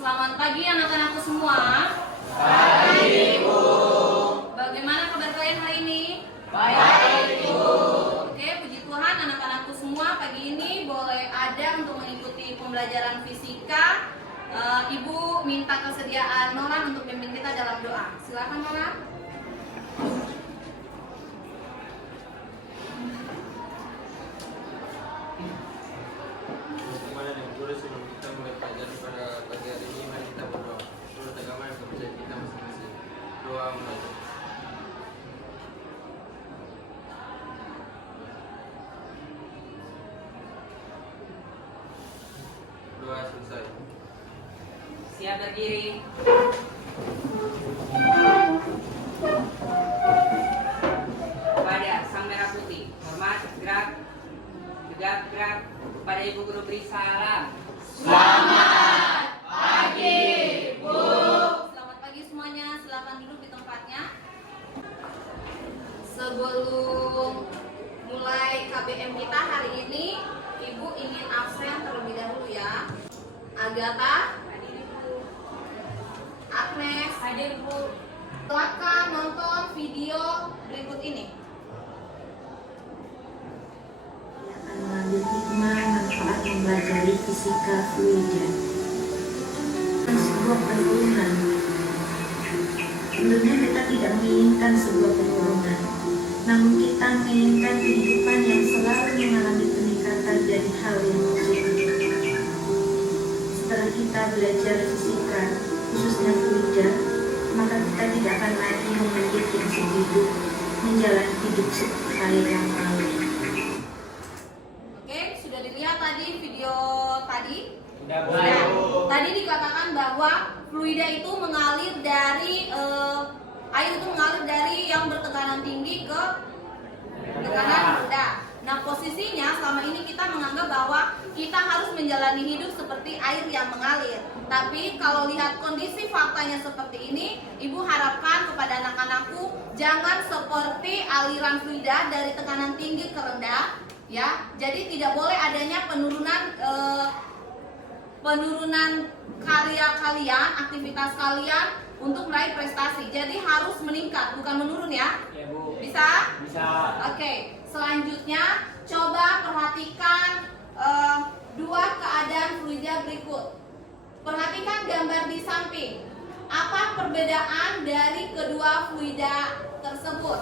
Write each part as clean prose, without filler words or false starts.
Selamat pagi anak-anakku semua. Pagi, Ibu. Bagaimana kabar kalian hari ini? Baik, Ibu. Oke, puji Tuhan anak-anakku semua pagi ini boleh ada untuk mengikuti pembelajaran fisika. Ibu minta kesediaan Nolan untuk pimpin kita dalam doa. Silakan Nolan. Sebelum kita mulai pelajaran pada pagi hari ini, mari kita berdoa. Menurut agama yang kepercayaan kita masing-masing. Doa mulai. Doa selesai. Siap berdiri. Kepada Sang Merah Putih, hormat, gerak, gerak. Kepada Ibu Guru beri salam. Selamat pagi, Bu. Selamat pagi semuanya. Silakan duduk di tempatnya. Sebelum mulai KBM kita hari ini, Ibu ingin absen terlebih dahulu ya. Agatha, hadir Bu. Agnes, hadir Bu. Silakan nonton video berikut ini. Akan mengambil hikmah manfaat mempelajari fisika fluida. Sebuah penurunan. Tentunya kita tidak menginginkan sebuah penurunan, namun kita menginginkan kehidupan yang selalu mengalami peningkatan dari hal yang positif. Setelah kita belajar fisika, khususnya fluida, maka kita tidak akan lagi menjadi prinsip hidup, menjalani hidup seperti air yang mengalir. Oke, sudah dilihat tadi video tadi? Sudah, Bu. Nah, tadi dikatakan bahwa fluida itu mengalir dari air itu mengalir dari yang bertekanan tinggi ke tekanan rendah. Nah, posisinya selama ini kita menganggap bahwa kita harus menjalani hidup seperti air yang mengalir. Tapi kalau lihat kondisi faktanya seperti ini, Ibu harapkan kepada anak-anakku jangan seperti aliran fluida dari tekanan tinggi ke rendah, ya. Jadi tidak boleh adanya penurunan karya kalian, aktivitas kalian untuk meraih prestasi. Jadi harus meningkat, bukan menurun ya. Ya, Bu. Bisa? Bisa. Oke, selanjutnya coba perhatikan dua keadaan fluida berikut. Perhatikan gambar di samping. Apa perbedaan dari kedua fluida tersebut?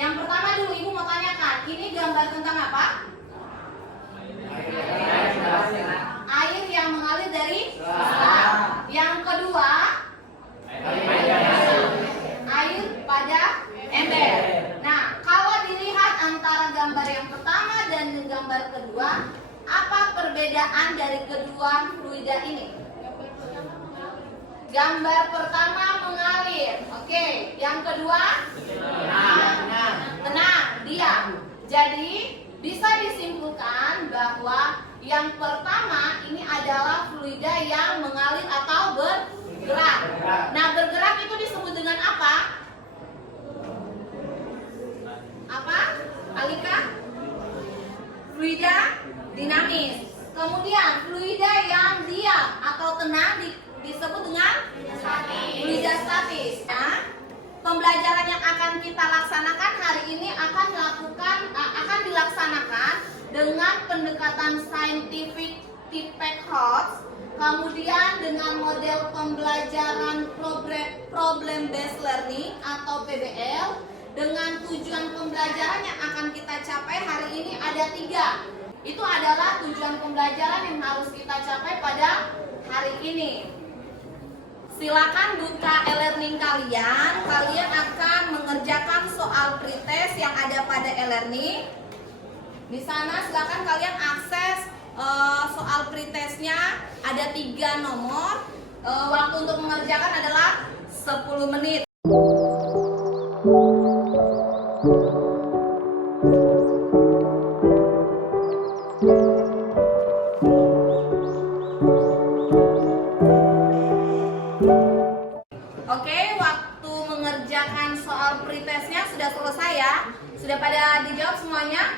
Yang pertama dulu Ibu mau tanyakan, ini gambar tentang apa? Air yang mengalir dari selang. Yang kedua, air pada ember. Nah, kalau dilihat antara gambar yang pertama dan gambar kedua, apa perbedaan dari kedua fluida ini? Gambar pertama mengalir, oke. Yang kedua, tenang, diam. Jadi bisa disimpulkan bahwa yang pertama ini adalah fluida yang mengalir atau bergerak. Nah, bergerak itu disebut dengan apa? Apa? Alika? Fluida dinamis. Kemudian fluida yang diam atau tenang disebut dengan fluida statis. Nah, pembelajaran yang akan kita laksanakan hari ini akan dilaksanakan dengan pendekatan scientific feedback HOTS, kemudian dengan model pembelajaran problem based learning atau PBL. Dengan tujuan pembelajaran yang akan kita capai hari ini ada 3. Itu adalah tujuan pembelajaran yang harus kita capai pada hari ini. Silakan buka e-learning kalian. Kalian akan mengerjakan soal pretest yang ada pada e-learning. Di sana silakan kalian akses soal pretestnya. Ada 3 nomor. Waktu untuk mengerjakan adalah 10 menit. Oke, waktu mengerjakan soal pretestnya sudah selesai ya? Sudah pada dijawab semuanya?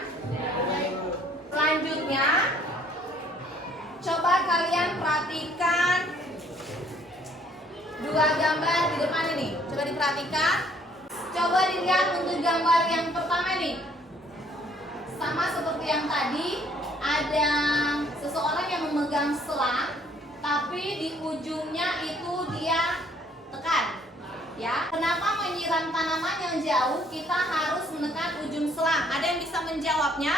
Selanjutnya, coba kalian perhatikan gambar di depan ini. Coba diperhatikan. Coba dilihat untuk gambar yang pertama ini. Sama seperti yang tadi, ada seseorang yang memegang selang, tapi di ujungnya itu dia tekan. Ya, kenapa menyiram tanaman yang jauh kita harus menekan ujung selang? Ada yang bisa menjawabnya?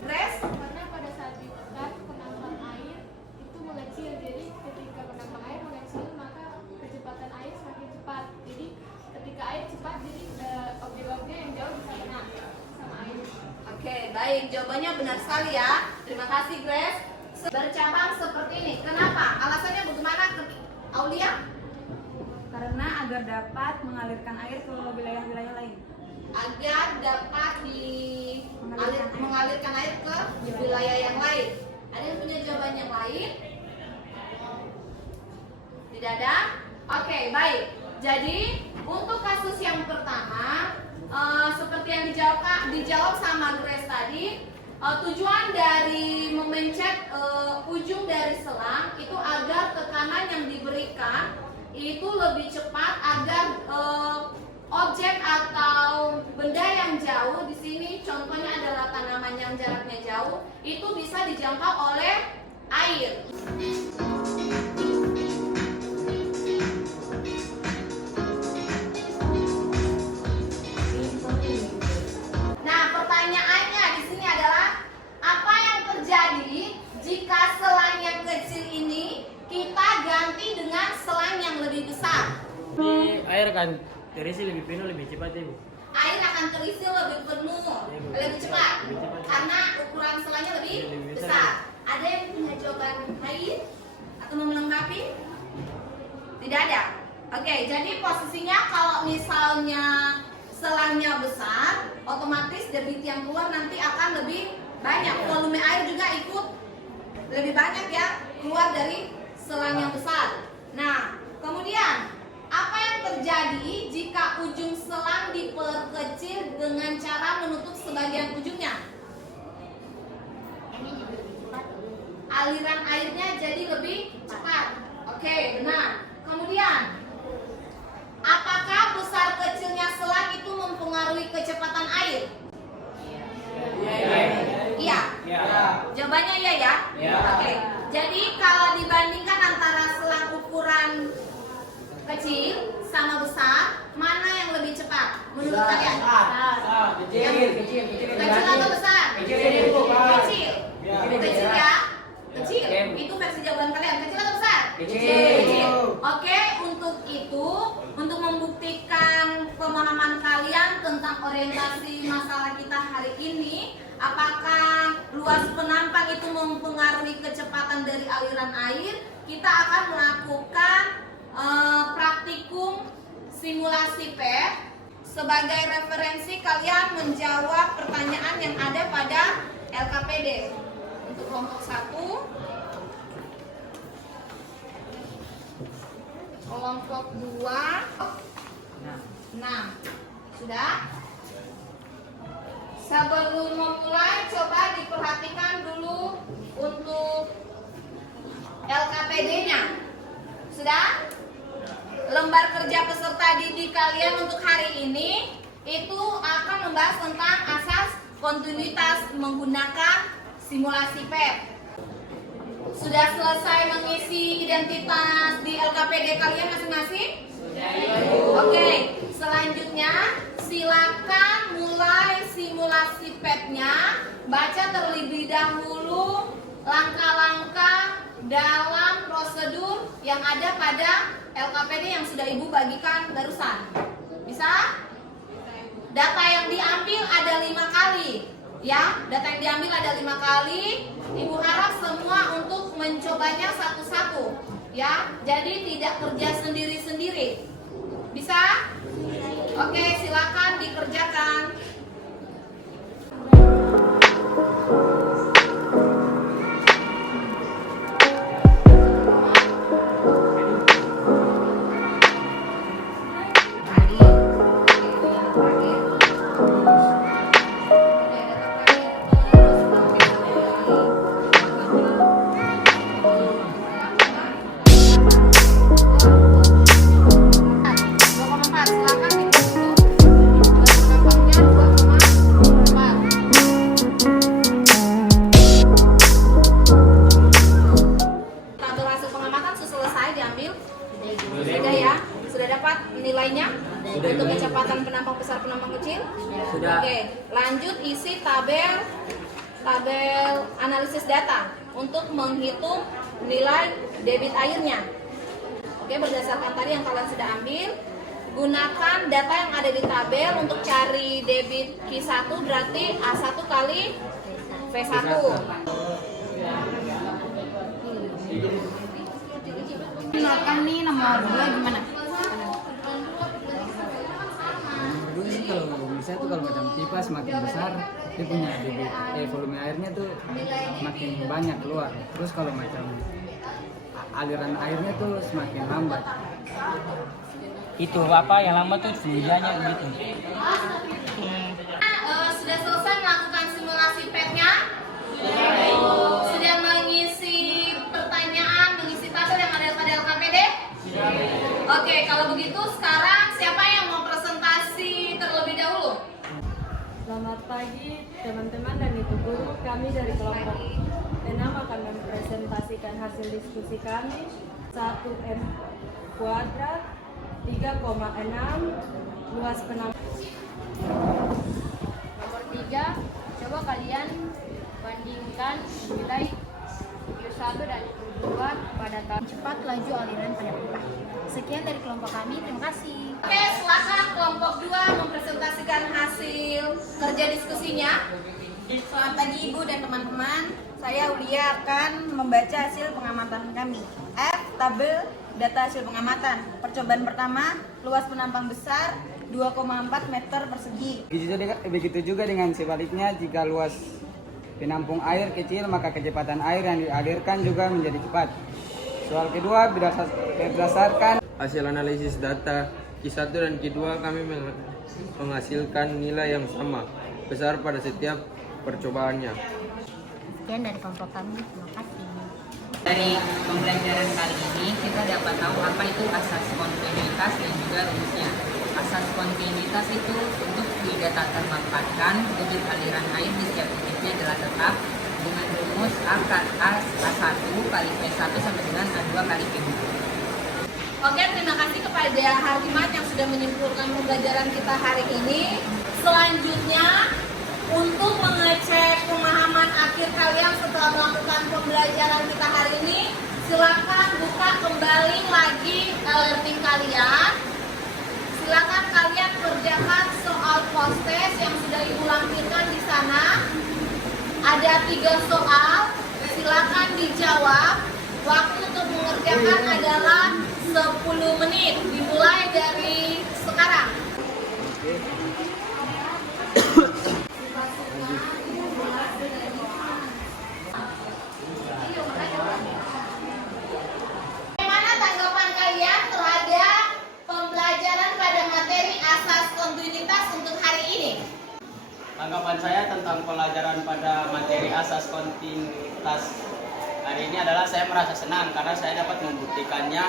Grace? Karena pada saat ditekan penampang air itu mengecil, jadi ketika penampang air mengecil maka kecepatan air semakin cepat. Jadi ketika air cepat, jadi objek-objek yang jauh bisa kena sama air. Oke, baik. Jawabannya benar sekali ya. Terima kasih Grace. Bercabang seperti ini. Kenapa? Alasannya bagaimana? Aulia? Karena agar dapat mengalirkan air ke wilayah-wilayah lain. Agar dapat mengalirkan air ke wilayah yang lain. Ada yang punya jawaban yang lain? Tidak ada? Oke, baik. Jadi untuk kasus yang pertama, seperti yang dijawab sama Grace tadi, tujuan dari memencet ujung dari selang itu agar tekanan yang diberikan itu lebih cepat agar objek atau benda yang jauh, di sini contohnya adalah tanaman yang jaraknya jauh, itu bisa dijangkau oleh air. Nah, pertanyaannya di sini adalah apa yang terjadi jika selang yang kecil ini kita ganti dengan selang yang lebih besar? Ini air kan terisi lebih penuh lebih cepat ibu. Air akan terisi lebih penuh, lebih cepat, karena ukuran selangnya lebih besar. Ada yang punya jawaban lain atau mau melengkapi? Tidak ada. Oke, jadi posisinya kalau misalnya selangnya besar, otomatis debit yang keluar nanti akan lebih banyak. Volume air juga ikut lebih banyak ya keluar dari selang yang besar. Nah, kemudian apa yang terjadi jika ujung selang diperkecil dengan cara menutup sebagian ujungnya? Aliran airnya jadi lebih cepat. Oke, benar. Kemudian, apakah besar kecilnya selang itu mempengaruhi kecepatan air? Iya. Jawabannya iya ya? Oke. Jadi kalau dibandingkan antara selang ukuran kecil sama besar, mana yang lebih cepat menurut kalian? Kecil atau besar? Kecil. Kecil ya? Kecil. Itu versi jawaban kalian. Kecil atau besar? Kecil. Oke, untuk itu, untuk membuktikan pemahaman kalian tentang orientasi masalah kita hari ini, apakah luas penampang itu mempengaruhi kecepatan dari aliran air, kita akan melakukan praktikum simulasi PET. Sebagai referensi kalian menjawab pertanyaan yang ada pada LKPD. Untuk kelompok 1, kelompok 2, 6. Sudah? Sebelum memulai, coba diperhatikan dulu untuk LKPD-nya. Sudah? Lembar kerja peserta didik kalian untuk hari ini itu akan membahas tentang asas kontinuitas menggunakan simulasi PET. Sudah selesai mengisi identitas di LKPD kalian masing-masing? Oke, selanjutnya silakan mulai simulasi PET-nya. Baca terlebih dahulu langkah-langkah dalam prosedur yang ada pada LKPD yang sudah Ibu bagikan barusan. Bisa? Data yang diambil ada 5 kali. Ya, data yang diambil ada 5 kali. Ibu harap semua untuk mencobanya satu-satu. Ya, jadi tidak kerja sendiri-sendiri. Bisa? Oke, silakan dikerjakan. Sudah ya? Sudah dapat nilainya? Untuk kecepatan penampang besar, penampang kecil? Sudah. Oke, lanjut isi tabel analisis data untuk menghitung nilai debit airnya. Oke, berdasarkan tadi yang kalian sudah ambil, gunakan data yang ada di tabel untuk cari debit Q1 berarti A1 kali V1. Menurut kami nomor 2 gimana? Dulu sih kalau misalnya tuh kalau macam pipa semakin besar dia punya debit volume airnya tuh makin banyak keluar. Terus kalau macam aliran airnya tuh semakin lambat. Itu apa yang lambat tuh fluidanya gitu. Sudah selesai melakukan simulasi PET-nya? Sudah mengisi pertanyaan, mengisi tabel yang ada pada LKPD? Oke, kalau begitu sekarang siapa yang mau presentasi terlebih dahulu? Selamat pagi teman-teman dan ibu guru, kami dari kelompok 6 akan mempresentasikan hasil diskusi kami 1M kuadrat 3,6 luas penampang. Nomor 3, coba kalian bandingkan nilai Q1 dan Q2 pada tahap cepat laju aliran pada pipa. Sekian dari kelompok kami, terima kasih. Oke, silakan kelompok 2 mempresentasikan hasil kerja diskusinya. Selamat pagi Ibu dan teman-teman. Saya Ulia akan membaca hasil pengamatan kami. F. Tabel data hasil pengamatan. Percobaan pertama, luas penampang besar 2,4 meter persegi. Begitu juga dengan sebaliknya, jika luas penampung air kecil maka kecepatan air yang dialirkan juga menjadi cepat. Soal kedua, berdasarkan Hasil analisis data Q1 dan Q2 kami menghasilkan nilai yang sama besar pada setiap percobaannya. Sekian dari kelompok kami, terima kasih. Dari pembelajaran kali ini kita dapat tahu apa itu asas kontinuitas dan juga rumusnya. Asas kontinuitas itu untuk tidak termampatkan debit aliran air di setiap titiknya adalah tetap dengan rumus A1 kali P1 sampai dengan A2 kali P2. Oke, terima kasih kepada Hardimat yang sudah menyimpulkan pembelajaran kita hari ini. Selanjutnya, untuk mengecek pemahaman akhir kalian setelah melakukan pembelajaran kita hari ini, silakan buka kembali lagi alerting kalian. Silakan kalian kerjakan soal post test yang sudah Ibu lampirkan di sana. Ada 3 soal, silakan dijawab. Waktu untuk mengerjakan adalah 10 menit, dimulai dari sekarang. Bagaimana tanggapan kalian terhadap pembelajaran pada materi asas kontinuitas untuk hari ini? tanggapan saya tentang pelajaran pada materi asas kontinuitas hari ini adalah saya merasa senang karena saya dapat membuktikannya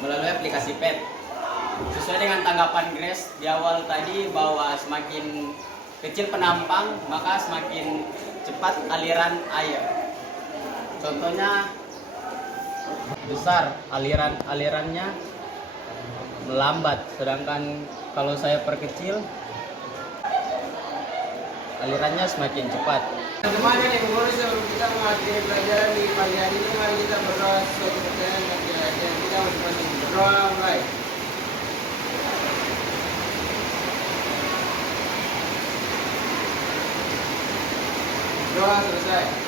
melalui aplikasi PET. Sesuai dengan tanggapan Grace di awal tadi bahwa semakin kecil penampang maka semakin cepat aliran air. Contohnya besar alirannya melambat, sedangkan kalau saya perkecil alirannya semakin cepat. Teman-teman yang mengurus sebelum kita mengakhiri pelajaran di pagi hari ini, mari kita berdoa suatu pertanyaan dan kita masing-masing berdoa mulai. Doa selesai.